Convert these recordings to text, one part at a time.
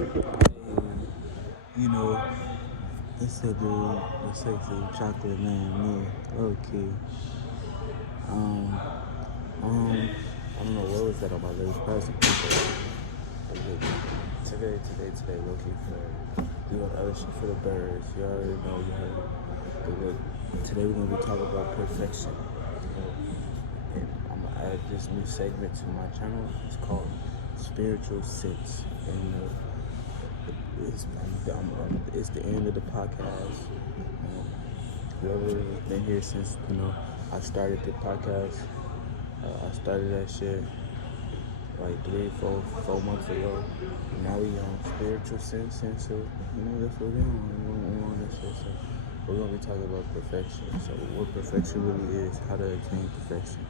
You know, it's a dude, the sexy chocolate man, me, okay. Um, I don't know what was that on my lips. Probably some people. Today, looking for doing other shit for the birds. You already know, you heard. Today we're gonna be talking about perfection. And I'm gonna add this new segment to my channel. It's called Spiritual Sense. And it's the end of the podcast. Whoever's been here since I started the podcast, I started that shit like 3, 4 months ago. Now we on spiritual sense, and so that's what we're on this shit. So we're gonna be talking about perfection. So what perfection really is, how to attain perfection.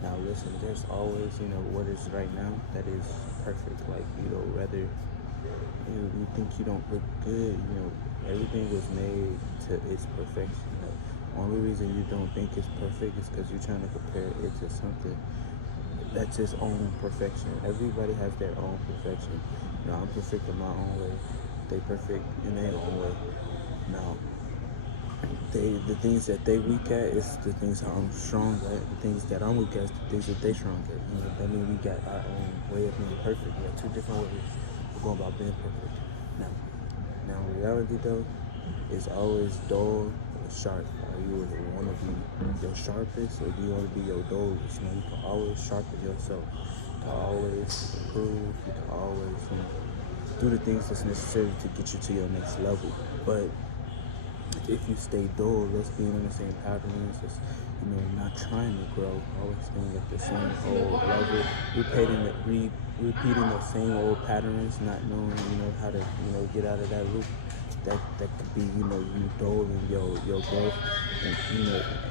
Now listen, there's always what is right now that is perfect. Like whether you think you don't look good, everything was made to its perfection. The only reason you don't think it's perfect is because you're trying to compare it to something that's its own perfection. Everybody has their own perfection. I'm perfect in my own way. They perfect in their own way. Now, the things that they weak at is the things that I'm strong at. The things that I'm weak at is the things that they strong at. That means we got our own way of being perfect. We have two different ways of going about being perfect. Now reality though is always dull or sharp. Are you want to be your sharpest, or do you want to be your dullest? You can always sharpen yourself. You can always improve. You can always do the things that's necessary to get you to your next level. But if you stay dull, just being in the same patterns, just not trying to grow, always staying at the same old level, repeating the same old patterns, not knowing how to get out of that loop. That could be you dulling your growth, and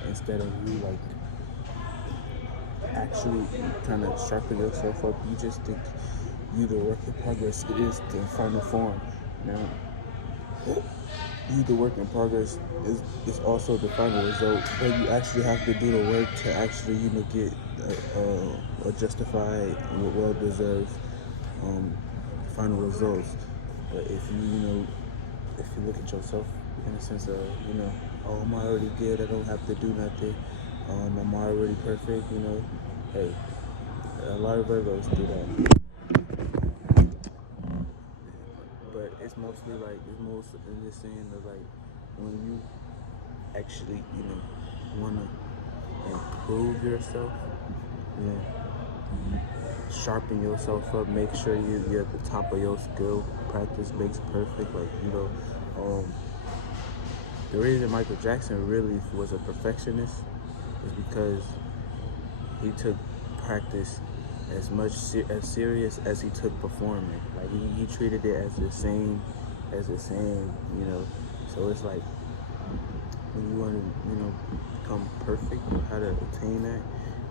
instead of you like actually trying to sharpen yourself up, you just think the work in progress is the final form. Now, the work in progress is also the final result, but you actually have to do the work to actually get a justified, well-deserved final results. But if you look at yourself in the sense of oh, I'm already good, I don't have to do nothing, I'm already perfect, hey, a lot of Virgos do that. But it's mostly in this saying of like when you actually want to improve yourself, sharpen yourself up, make sure you're at the top of your skill. Practice makes perfect. The reason Michael Jackson really was a perfectionist is because he took practice as serious as he took performing. Like he treated it as the same, So it's like when you want to, become perfect, how to attain that,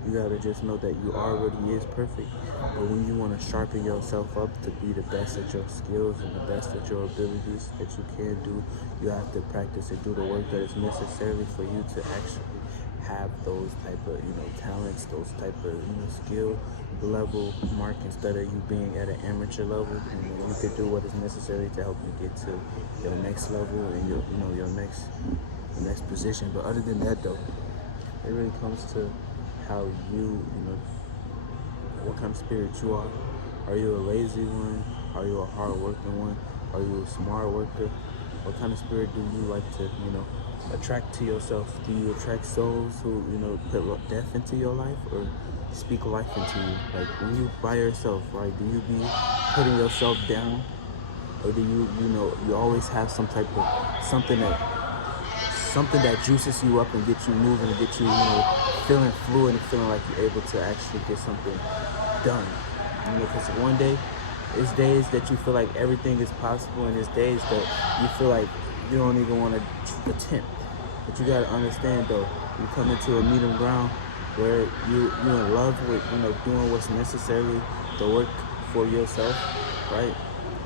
you gotta just know that you already is perfect. But when you want to sharpen yourself up to be the best at your skills and the best at your abilities that you can do, you have to practice and do the work that is necessary for you to actually have those type of talents, those type of skill level mark, instead of you being at an amateur level. You could do what is necessary to help you get to your next level and your next position. But other than that though, it really comes to how what kind of spirit you are. Are you a lazy one? Are you a hard working one? Are you a smart worker? What kind of spirit do you like to attract to yourself? Do you attract souls who put death into your life, or speak life into you? Like when you by yourself, right? Do you be putting yourself down, or do you always have something that juices you up and gets you moving and get you feeling fluid and feeling like you're able to actually get something done? Because one day, it's days that you feel like everything is possible, and it's days that you feel like you don't even want to attempt. But you gotta understand though, you come into a medium ground where you're in love with doing what's necessary, the work for yourself, right?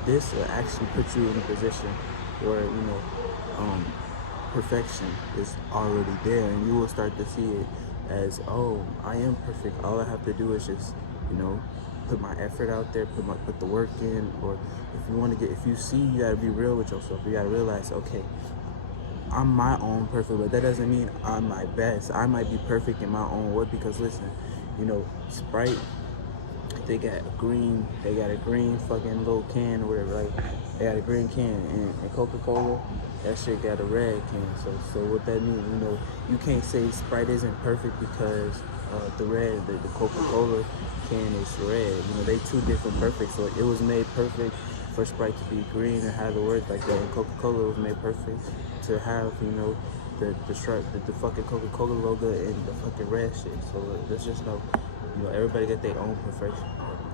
This will actually put you in a position where perfection is already there, and you will start to see it as, oh, I am perfect. All I have to do is just put my effort out there, put the work in. Or if you see, you gotta be real with yourself. You gotta realize, okay, I'm my own perfect, but that doesn't mean I'm my best. I might be perfect in my own way, because listen, Sprite, they got a green fucking little can or whatever. Like, they got a green can, and Coca-Cola, that shit got a red can. So what that means, you can't say Sprite isn't perfect because the Coca-Cola can is red. They two different perfect. So it was made perfect for Sprite to be green and have the words like that, and Coca-Cola was made perfect to have the stripe, the fucking Coca-Cola logo and the fucking red shit. So there's just no, everybody got their own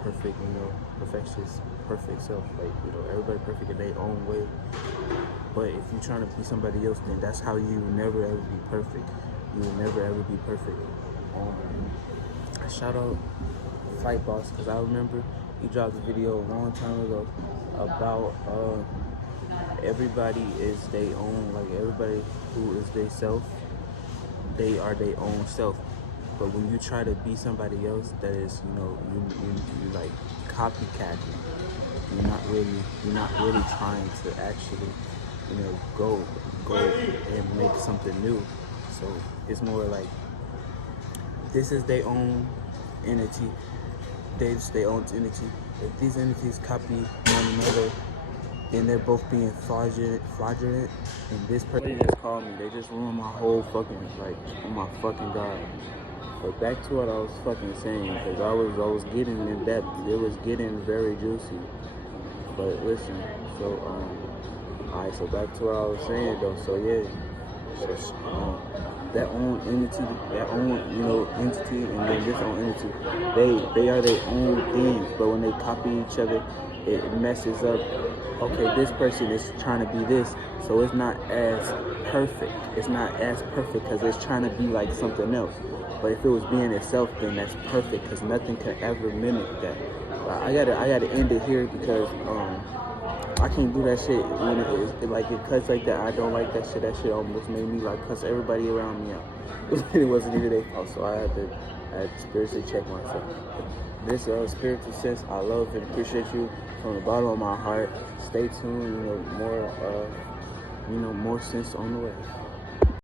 perfect, perfect self. Like, everybody perfect in their own way. But if you're trying to be somebody else, then that's how you will never ever be perfect. You will never ever be perfect. Shout out Fight Boss, because I remember he dropped a video a long time ago about everybody is their own, like everybody who is their self, they are their own self. But when you try to be somebody else, that is, you like copycatting. You're not really trying to actually, go and make something new. So it's more like, this is their own entity. It's their own entity. If these entities copy one another, then they're both being fraudulent. And this person just called me. They just ruined my whole fucking, like, oh my fucking God. But back to what I was fucking saying, because I was getting in depth. It was getting very juicy. But listen, so alright, so back to what I was saying though. So yeah, that own entity, entity, and then this own entity, they are their own things. But when they copy each other, it messes up. Okay, this person is trying to be this, so it's not as perfect. It's not as perfect because it's trying to be like something else. But if it was being itself, then that's perfect, because nothing can ever mimic that. But I gotta end it here, because I can't do that shit when it cuts like that. I don't like that shit. That shit almost made me like cuss everybody around me out. It wasn't even their fault, so I had to spiritually check myself. This spiritual sense, I love and appreciate you from the bottom of my heart. Stay tuned, more sense on the way.